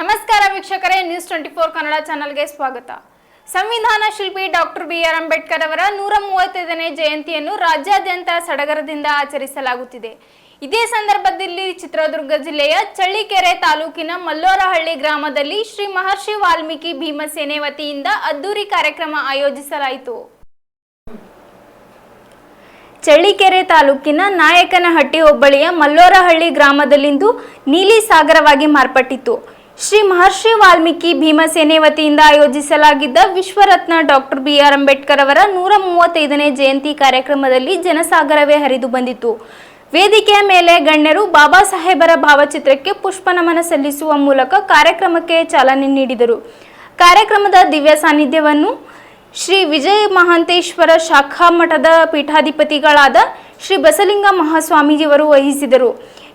ನಮಸ್ಕಾರ ವೀಕ್ಷಕರೇ, ನ್ಯೂಸ್ 24 ಕನ್ನಡ ಚಾನೆಲ್ಗೆ ಸ್ವಾಗತ. ಸಂವಿಧಾನ ಶಿಲ್ಪಿ ಡಾಕ್ಟರ್ ಬಿ.ಆರ್. ಅಂಬೇಡ್ಕರ್ ಅವರ 135ನೇ ಜಯಂತಿಯನ್ನು ರಾಜ್ಯಾದ್ಯಂತ ಸಡಗರದಿಂದ ಆಚರಿಸಲಾಗುತ್ತಿದೆ. ಇದೇ ಸಂದರ್ಭದಲ್ಲಿ ಚಿತ್ರದುರ್ಗ ಜಿಲ್ಲೆಯ ಚಳ್ಳಕೆರೆ ತಾಲೂಕಿನ ಮಲ್ಲೋರಹಳ್ಳಿ ಗ್ರಾಮದಲ್ಲಿ ಶ್ರೀ ಮಹರ್ಷಿ ವಾಲ್ಮೀಕಿ ಭೀಮಸೇನೆ ವತಿಯಿಂದ ಅದ್ದೂರಿ ಕಾರ್ಯಕ್ರಮ ಆಯೋಜಿಸಲಾಯಿತು. ಚಳ್ಳಕೆರೆ ತಾಲೂಕಿನ ನಾಯಕನಹಟ್ಟಿ ಹೋಬಳಿಯ ಮಲ್ಲೋರಹಳ್ಳಿ ಗ್ರಾಮದಲ್ಲಿಂದು ನೀಲಿ ಸಾಗರವಾಗಿ ಮಾರ್ಪಟ್ಟಿತ್ತು. ಶ್ರೀ ಮಹರ್ಷಿ ವಾಲ್ಮೀಕಿ ಭೀಮಸೇನೆ ವತಿಯಿಂದ ಆಯೋಜಿಸಲಾಗಿದ್ದ ವಿಶ್ವರತ್ನ ಡಾಕ್ಟರ್ ಬಿ.ಆರ್. ಅಂಬೇಡ್ಕರ್ ಅವರ 135ನೇ ಜಯಂತಿ ಕಾರ್ಯಕ್ರಮದಲ್ಲಿ ಜನಸಾಗರವೇ ಹರಿದು ಬಂದಿತು. ವೇದಿಕೆಯ ಮೇಲೆ ಗಣ್ಯರು ಬಾಬಾ ಸಾಹೇಬರ ಭಾವಚಿತ್ರಕ್ಕೆ ಪುಷ್ಪ ನಮನ ಸಲ್ಲಿಸುವ ಮೂಲಕ ಕಾರ್ಯಕ್ರಮಕ್ಕೆ ಚಾಲನೆ ನೀಡಿದರು. ಕಾರ್ಯಕ್ರಮದ ದಿವ್ಯ ಸಾನ್ನಿಧ್ಯವನ್ನು ಶ್ರೀ ವಿಜಯ ಮಹಾಂತೇಶ್ವರ ಶಾಖಾ ಮಠದ ಪೀಠಾಧಿಪತಿಗಳಾದ ಶ್ರೀ ಬಸಲಿಂಗ ಮಹಾಸ್ವಾಮೀಜಿಯವರು ವಹಿಸಿದರು.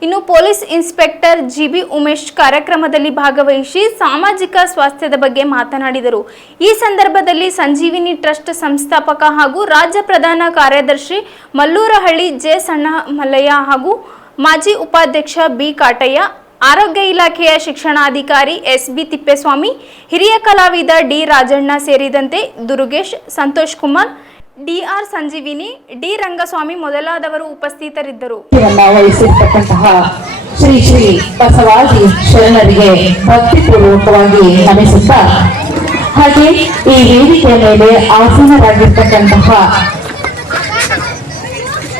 ಇನ್ನು ಪೊಲೀಸ್ ಇನ್ಸ್ಪೆಕ್ಟರ್ ಜಿ.ಬಿ. ಉಮೇಶ್ ಕಾರ್ಯಕ್ರಮದಲ್ಲಿ ಭಾಗವಹಿಸಿ ಸಾಮಾಜಿಕ ಸ್ವಾಸ್ಥ್ಯದ ಬಗ್ಗೆ ಮಾತನಾಡಿದರು. ಈ ಸಂದರ್ಭದಲ್ಲಿ ಸಂಜೀವಿನಿ ಟ್ರಸ್ಟ್ ಸಂಸ್ಥಾಪಕ ಹಾಗೂ ರಾಜ್ಯ ಪ್ರಧಾನ ಕಾರ್ಯದರ್ಶಿ ಮಲ್ಲೂರಹಳ್ಳಿ ಜೆ. ಸಣ್ಣ ಮಲ್ಲಯ್ಯ ಹಾಗೂ ಮಾಜಿ ಉಪಾಧ್ಯಕ್ಷ ಬಿ. ಕಾಟಯ್ಯ, ಆರೋಗ್ಯ ಇಲಾಖೆಯ ಶಿಕ್ಷಣಾಧಿಕಾರಿ ಎಸ್.ಬಿ. ತಿಪ್ಪೇಸ್ವಾಮಿ, ಹಿರಿಯ ಕಲಾವಿದ ಡಿ. ರಾಜಣ್ಣ ಸೇರಿದಂತೆ ದುರುಗೇಶ್, ಸಂತೋಷ್ ಕುಮಾರ್, ಡಿ.ಆರ್. ಸಂಜೀವಿನಿ, ಡಿ. ರಂಗಸ್ವಾಮಿ ಮೊದಲಾದವರು ಉಪಸ್ಥಿತರಿದ್ದರು. ವಹಿಸಿರ್ತಕ್ಕಂತಹ ಶ್ರೀ ಶ್ರೀ ಬಸವಾದಿ ಶರಣರಿಗೆ ಭಕ್ತಿಪೂರ್ವಕವಾಗಿ ನಮಿಸುತ್ತಾ, ಹಾಗೆ ಈ ವೇದಿಕೆಯ ಮೇಲೆ ಆಸೀನರಾಗಿರ್ತಕ್ಕಂತಹ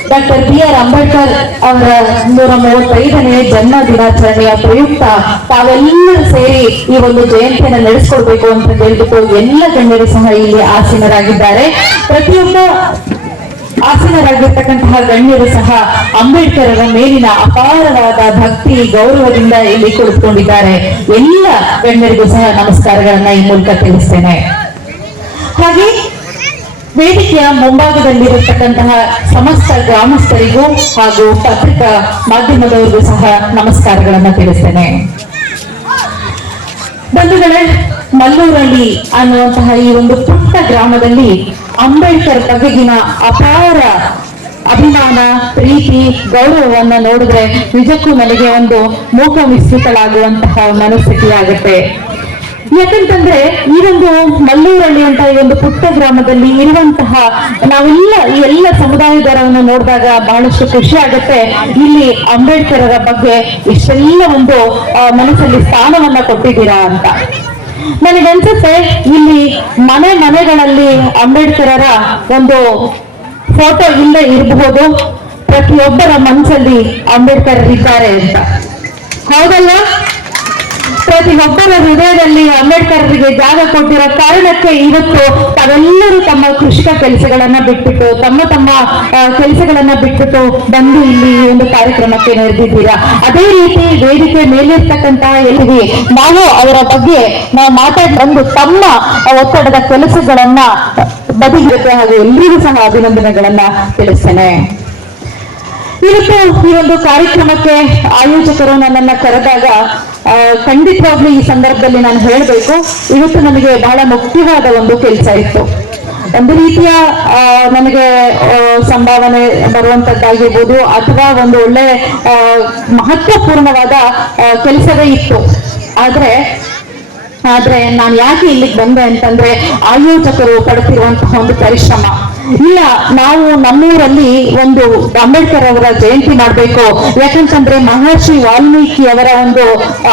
ಡಾಕ್ಟರ್ ಬಿ.ಆರ್. ಅಂಬೇಡ್ಕರ್ ಅವರ 135ನೇ ಜನ್ಮ ದಿನಾಚರಣೆಯ ಪ್ರಯುಕ್ತ ತಾವೆಲ್ಲರೂ ಸೇರಿ ಈ ಒಂದು ಜಯಂತಿಯನ್ನು ನಡೆಸಿಕೊಡ್ಬೇಕು ಅಂತ ಹೇಳ್ಬಿಟ್ಟು ಎಲ್ಲ ಗಣ್ಯರು ಸಹ ಇಲ್ಲಿ ಆಸೀನರಾಗಿದ್ದಾರೆ. ಪ್ರತಿಯೊಬ್ಬ ಆಸೀನರಾಗಿರ್ತಕ್ಕಂತಹ ಗಣ್ಯರು ಸಹ ಅಂಬೇಡ್ಕರ್ ಅವರ ಮೇಲಿನ ಅಪಾರವಾದ ಭಕ್ತಿ ಗೌರವದಿಂದ ಇಲ್ಲಿ ಕುಳಿತುಕೊಂಡಿದ್ದಾರೆ. ಎಲ್ಲ ಗಣ್ಯರಿಗೂ ಸಹ ನಮಸ್ಕಾರಗಳನ್ನ ಈ ಮೂಲಕ ತಿಳಿಸ್ತೇನೆ. ಹಾಗೆ ವೇದಿಕೆಯ ಮುಂಭಾಗದಲ್ಲಿರತಕ್ಕಂತಹ ಸಮಸ್ತ ಗ್ರಾಮಸ್ಥರಿಗೂ ಹಾಗೂ ಪತ್ರಿಕಾ ಮಾಧ್ಯಮದವರಿಗೂ ಸಹ ನಮಸ್ಕಾರಗಳನ್ನ ತಿಳಿಸ್ತೇನೆ. ಬಂಧುಗಳೇ, ಮಲ್ಲೂರಹಳ್ಳಿ ಅನ್ನುವಂತಹ ಈ ಒಂದು ಪುಟ್ಟ ಗ್ರಾಮದಲ್ಲಿ ಅಂಬೇಡ್ಕರ್ ಬಗೆಗಿನ ಅಪಾರ ಅಭಿಮಾನ, ಪ್ರೀತಿ, ಗೌರವವನ್ನ ನೋಡಿದ್ರೆ ನಿಜಕ್ಕೂ ನನಗೆ ಒಂದು ಮೂಕ ವಿಸ್ಮಿತಳಾಗುವಂತಹ ಮನಸ್ಥಿತಿ ಆಗುತ್ತೆ. ಯಾಕಂತಂದ್ರೆ ಈ ಒಂದು ಮಲ್ಲೂರಹಳ್ಳಿ ಅಂತ ಈ ಒಂದು ಪುಟ್ಟ ಗ್ರಾಮದಲ್ಲಿ ಇರುವಂತಹ ನಾವೆಲ್ಲ ಈ ಎಲ್ಲ ಸಮುದಾಯದವರನ್ನು ನೋಡಿದಾಗ ಬಹಳಷ್ಟು ಖುಷಿ ಆಗುತ್ತೆ. ಇಲ್ಲಿ ಅಂಬೇಡ್ಕರ್ ಅವರ ಬಗ್ಗೆ ಇಷ್ಟೆಲ್ಲ ಒಂದು ಮನಸ್ಸಲ್ಲಿ ಸ್ಥಾನವನ್ನ ಕೊಟ್ಟಿದ್ದೀರಾ ಅಂತ ನನಗನ್ಸುತ್ತೆ. ಇಲ್ಲಿ ಮನೆಗಳಲ್ಲಿ ಅಂಬೇಡ್ಕರರ ಒಂದು ಫೋಟೋ ಇಲ್ಲದೆ ಇರಬಹುದು, ಪ್ರತಿಯೊಬ್ಬರ ಮನಸ್ಸಲ್ಲಿ ಅಂಬೇಡ್ಕರ್ ಇದ್ದಾರೆ ಅಂತ. ಹೌದಲ್ಲ? ಪ್ರತಿಯೊಬ್ಬರ ಹೃದಯದಲ್ಲಿ ಅಂಬೇಡ್ಕರ್ಗೆ ಜಾಗ ಕೊಟ್ಟಿರೋ ಕಾರಣಕ್ಕೆ ಇವತ್ತು ತಾವೆಲ್ಲರೂ ತಮ್ಮ ಕೃಷಿಕ ಕೆಲಸಗಳನ್ನ ಬಿಟ್ಬಿಟ್ಟು ತಮ್ಮ ಕೆಲಸಗಳನ್ನ ಬಿಟ್ಬಿಟ್ಟು ಬಂದು ಇಲ್ಲಿ ಈ ಒಂದು ಕಾರ್ಯಕ್ರಮಕ್ಕೆ ನೆರೆದಿದ್ದೀರಾ. ಅದೇ ರೀತಿ ವೇದಿಕೆ ಮೇಲಿರ್ತಕ್ಕಂತಹ ಎಲ್ಲಿಗೆ ನಾವು ಅವರ ಬಗ್ಗೆ ನಾವು ಮಾತಾಡಿ ಬಂದು ತಮ್ಮ ಒತ್ತಡದ ಕೆಲಸಗಳನ್ನ ಬದಿಗಿರುತ್ತೆ ಹಾಗೂ ಎಲ್ಲರಿಗೂ ಸಹ ಅಭಿನಂದನೆಗಳನ್ನ ತಿಳಿಸ್ತೇನೆ. ಇವತ್ತು ಈ ಒಂದು ಕಾರ್ಯಕ್ರಮಕ್ಕೆ ಆಯೋಜಕರು ನನ್ನನ್ನ ಕರೆದಾಗ ಖಂಡಿತವಾಗ್ಲೂ ಈ ಸಂದರ್ಭದಲ್ಲಿ ನಾನು ಹೇಳಬೇಕು, ಇವತ್ತು ನನಗೆ ಬಹಳ ಮುಖ್ಯವಾದ ಒಂದು ಕೆಲಸ ಇತ್ತು. ಒಂದು ರೀತಿಯ ನನಗೆ ಸಂಭಾವನೆ ಬರುವಂತದ್ದಾಗಿರ್ಬೋದು ಅಥವಾ ಒಂದು ಒಳ್ಳೆ ಮಹತ್ವಪೂರ್ಣವಾದ ಕೆಲಸವೇ ಇತ್ತು. ಆದ್ರೆ ನಾನು ಯಾಕೆ ಇಲ್ಲಿಗೆ ಬಂದೆ ಅಂತಂದ್ರೆ ಆಯೋಜಕರು ಪಡ್ತಿರುವಂತಹ ಒಂದು ಪರಿಶ್ರಮ ಇಲ್ಲ, ನಾವು ನಮ್ಮೂರಲ್ಲಿ ಒಂದು ಅಂಬೇಡ್ಕರ್ ಅವರ ಜಯಂತಿ ಮಾಡಬೇಕು. ಯಾಕಂತಂದ್ರೆ ಮಹರ್ಷಿ ವಾಲ್ಮೀಕಿ ಅವರ ಒಂದು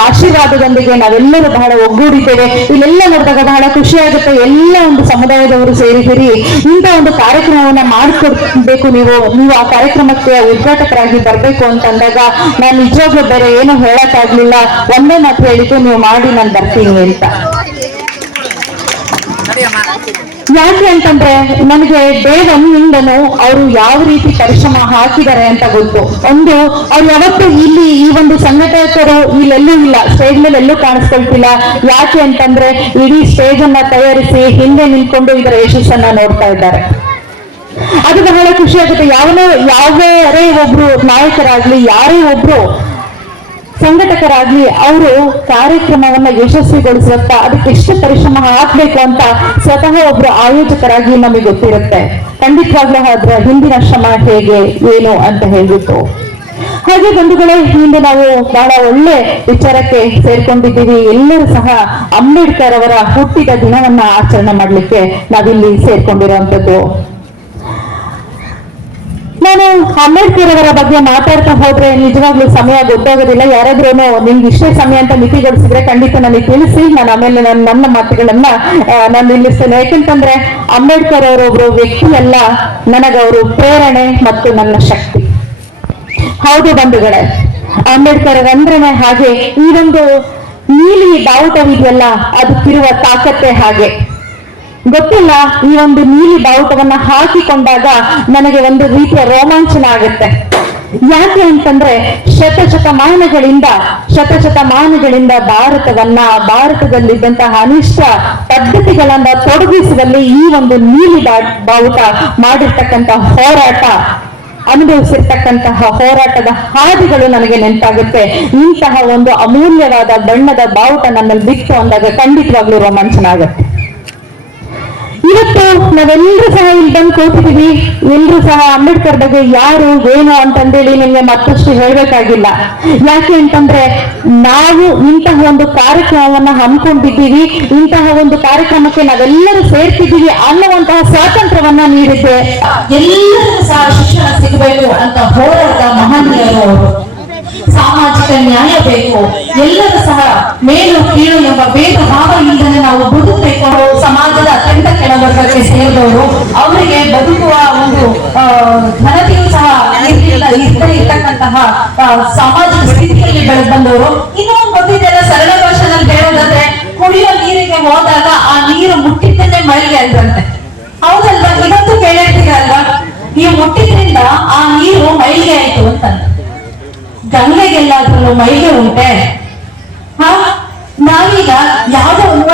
ಆಶೀರ್ವಾದದೊಂದಿಗೆ ನಾವೆಲ್ಲರೂ ಬಹಳ ಒಗ್ಗೂಡಿದ್ದೇವೆ. ಇಲ್ಲೆಲ್ಲ ನೋಡಿದಾಗ ಬಹಳ ಖುಷಿ ಆಗುತ್ತೆ. ಎಲ್ಲ ಒಂದು ಸಮುದಾಯದವರು ಸೇರಿದಿರಿ, ಇಂಥ ಒಂದು ಕಾರ್ಯಕ್ರಮವನ್ನ ಮಾಡಿಕೊಡ್ಬೇಕು. ನೀವು ಆ ಕಾರ್ಯಕ್ರಮಕ್ಕೆ ಉದ್ಘಾಟಕರಾಗಿ ಬರ್ಬೇಕು ಅಂತಂದಾಗ ನಾನು ನಿಜವಾಗ್ಲೂ ಬೇರೆ ಏನು ಹೇಳಕ್ಕಾಗ್ಲಿಲ್ಲ. ಒಂದೇ ಮಾತು ಹೇಳಿದ್ದು, ನೀವು ಮಾಡಿ, ನಾನು ಬರ್ತೀನಿ ಅಂತ. ಯಾಕೆ ಅಂತಂದ್ರೆ ನನಗೆ ಡೇ ಒನ್ನಿಂದನೂ ಅವರು ಯಾವ ರೀತಿ ಪರಿಶ್ರಮ ಹಾಕಿದ್ದಾರೆ ಅಂತ ಗೊತ್ತು. ಒಂದು, ಅವ್ರು ಯಾವತ್ತೂ ಇಲ್ಲಿ ಈ ಒಂದು ಸಂಘಟಕರು ಇಲ್ಲೆಲ್ಲೂ ಇಲ್ಲ, ಸ್ಟೇಜ್ ಮೇಲೆ ಎಲ್ಲೂ ಕಾಣಿಸ್ಕೊಳ್ತಿಲ್ಲ. ಯಾಕೆ ಅಂತಂದ್ರೆ ಇಡೀ ಸ್ಟೇಜ್ ಅನ್ನ ತಯಾರಿಸಿ ಹಿಂದೆ ನಿಂತ್ಕೊಂಡು ಇದರ ಯಶಸ್ಸನ್ನ ನೋಡ್ತಾ ಇದ್ದಾರೆ. ಅದು ಬಹಳ ಖುಷಿ ಆಗುತ್ತೆ. ಯಾವೇ ಒಬ್ರು ನಾಯಕರಾಗ್ಲಿ, ಯಾರೇ ಒಬ್ರು ಸಂಘಟಕರಾಗ್ಲಿ, ಅವರು ಕಾರ್ಯಕ್ರಮವನ್ನ ಯಶಸ್ವಿಗೊಳಿಸುತ್ತ ಅದಕ್ಕೆ ಎಷ್ಟು ಪರಿಶ್ರಮ ಹಾಕ್ಬೇಕು ಅಂತ ಸ್ವತಃ ಒಬ್ರು ಆಯೋಜಕರಾಗಿ ನಮಗೆ ಗೊತ್ತಿರುತ್ತೆ. ಖಂಡಿತವಾಗ್ಲೂ ಅದರ ಹಿಂದಿನ ಶ್ರಮ ಹೇಗೆ ಏನು ಅಂತ ಹೇಳ್ಬಿಟ್ಟು ಹಾಗೆ ಬಂಧುಗಳೇ, ಇಂದು ನಾವು ಬಹಳ ಒಳ್ಳೆ ವಿಚಾರಕ್ಕೆ ಸೇರ್ಕೊಂಡಿದ್ದೀವಿ. ಎಲ್ಲರೂ ಸಹ ಅಂಬೇಡ್ಕರ್ ಅವರ ಹುಟ್ಟಿದ ದಿನವನ್ನ ಆಚರಣೆ ಮಾಡ್ಲಿಕ್ಕೆ ನಾವಿಲ್ಲಿ ಸೇರ್ಕೊಂಡಿರುವಂತದ್ದು. ನಾನು ಅಂಬೇಡ್ಕರ್ ಅವರ ಬಗ್ಗೆ ಮಾತಾಡ್ತಾ ಹೋದ್ರೆ ನಿಜವಾಗ್ಲೂ ಸಮಯ ಗೊತ್ತಾಗೋದಿಲ್ಲ. ಯಾರಾದ್ರೂ ನಿಮ್ಗೆ ಇಷ್ಟೇ ಸಮಯ ಅಂತ ಮಿತಿಗೊಳಿಸಿದ್ರೆ ಖಂಡಿತ ನನಗೆ ತಿಳಿಸಿ, ನಾನು ಆಮೇಲೆ ನನ್ನ ಮಾತುಗಳನ್ನ ನಾನು ನಿಲ್ಲಿಸ್ತೇನೆ. ಯಾಕೆಂತಂದ್ರೆ ಅಂಬೇಡ್ಕರ್ ಅವರೊಬ್ರು ವ್ಯಕ್ತಿ ಅಲ್ಲ, ನನಗವರು ಪ್ರೇರಣೆ ಮತ್ತು ನನ್ನ ಶಕ್ತಿ. ಹೌದು ಬಂಧುಗಳೇ, ಅಂಬೇಡ್ಕರ್ ಅಂದ್ರೇನೆ ಹಾಗೆ. ಈ ಒಂದು ನೀಲಿ ಬಾವುಟವಿದೆಯಲ್ಲ, ಅದಕ್ಕಿರುವ ತಾಕತ್ತೆ ಹಾಗೆ. ಗೊತ್ತಿಲ್ಲ, ಈ ಒಂದು ನೀಲಿ ಬಾವುಟವನ್ನ ಹಾಕಿಕೊಂಡಾಗ ನನಗೆ ಒಂದು ರೀತಿಯ ರೋಮಾಂಚನ ಆಗುತ್ತೆ. ಯಾಕೆ ಅಂತಂದ್ರೆ ಶತಶತಮಾನಗಳಿಂದ ಭಾರತದಲ್ಲಿದ್ದಂತಹ ಅನಿಷ್ಟ ಪದ್ಧತಿಗಳನ್ನ ತೊಡಗಿಸುವಲ್ಲಿ ಈ ಒಂದು ನೀಲಿ ಬಾವುಟ ಮಾಡಿರ್ತಕ್ಕಂಥ ಹೋರಾಟ, ಅನುಭವಿಸಿರ್ತಕ್ಕಂತಹ ಹೋರಾಟದ ಹಾದಿಗಳು ನನಗೆ ನೆನಪಾಗುತ್ತೆ. ಇಂತಹ ಒಂದು ಅಮೂಲ್ಯವಾದ ಬಣ್ಣದ ಬಾವುಟ ನನ್ನಲ್ಲಿ ಬಿತ್ತು ಅಂದಾಗ ಖಂಡಿತವಾಗ್ಲೂ ರೋಮಾಂಚನ ಆಗುತ್ತೆ. ಇವತ್ತು ನಾವೆಲ್ಲರೂ ಸಹ ಇಲ್ಲಿ ಬಂದು ಕೂತಿದ್ದೀವಿ. ಎಲ್ಲರೂ ಸಹ ಅಂಬೇಡ್ಕರ್ ಬಗ್ಗೆ ಯಾರು ಏನು ಅಂತಂದೇಳಿ ನಿಮ್ಗೆ ಮತ್ತಷ್ಟು ಹೇಳ್ಬೇಕಾಗಿಲ್ಲ. ಯಾಕೆ ಅಂತಂದ್ರೆ ನಾವು ಇಂತಹ ಒಂದು ಕಾರ್ಯಕ್ರಮವನ್ನ ಹಮ್ಮಿಕೊಂಡಿದ್ದೀವಿ, ಇಂತಹ ಒಂದು ಕಾರ್ಯಕ್ರಮಕ್ಕೆ ನಾವೆಲ್ಲರೂ ಸೇರ್ತಿದ್ದೀವಿ ಅನ್ನುವಂತಹ ಸ್ವಾತಂತ್ರ್ಯವನ್ನ ನೀಡಿದ್ದೆ. ಎಲ್ಲರಿಗೂ ಸಹ ಶಿಕ್ಷಣ ಸಿಗಬೇಕು ಅಂತ ಹೋರಾಟ ಮಹನೀಯರು ಅವರು. ಸಾಮಾಜಿಕ ನ್ಯಾಯ ಬೇಕು, ಎಲ್ಲರೂ ಸಹ ಮೇಲು ಕೀಳು ಎಂಬ ಭೇದ ಭಾವ ಇಲ್ಲದೆ ನಾವು ಬದುಕಬೇಕು. ಸಮಾಜದ ಅತ್ಯಂತ ಕೆಳವರ್ಗಕ್ಕೆ ಸೇರಿದವರು, ಅವರಿಗೆ ಬದುಕುವ ಒಂದು ಘನತೆಯೂ ಸಹ ಇರ್ತಕ್ಕಂತಹ ಸಾಮಾಜಿಕ ಸ್ಥಿತಿಯಲ್ಲಿ ಬೆಳೆದು ಬಂದವರು. ಇನ್ನೂ ಒಂದು ಗೊತ್ತಿದ್ದೆಲ್ಲ, ಸರಳ ಭಾಷೆಯಲ್ಲಿ ಹೇಳೋದಾದ್ರೆ ಕುಡಿಯೋ ನೀರಿಗೆ ಹೋದಾಗ ಆ ನೀರು ಮುಟ್ಟಿದ್ದನ್ನೇ ಮೈಲಿಗೆ ಅಂದ್ರಂತೆ. ಹೌದಲ್ವಾ? ಇವತ್ತು ಕೇಳಿರ್ತೀರಲ್ವಾ, ನೀವು ಮುಟ್ಟಿದ್ರಿಂದ ಆ ನೀರು ಮೈಲಿಗೆ ಆಯ್ತು ಅಂತ. ಗಂಗೆಗೆಲ್ಲಾದ್ರೂ ಮೈಲಿಗೆ ಉಂಟೆ? ನಾವೀಗ ಯಾವುದೋ ಒಂದು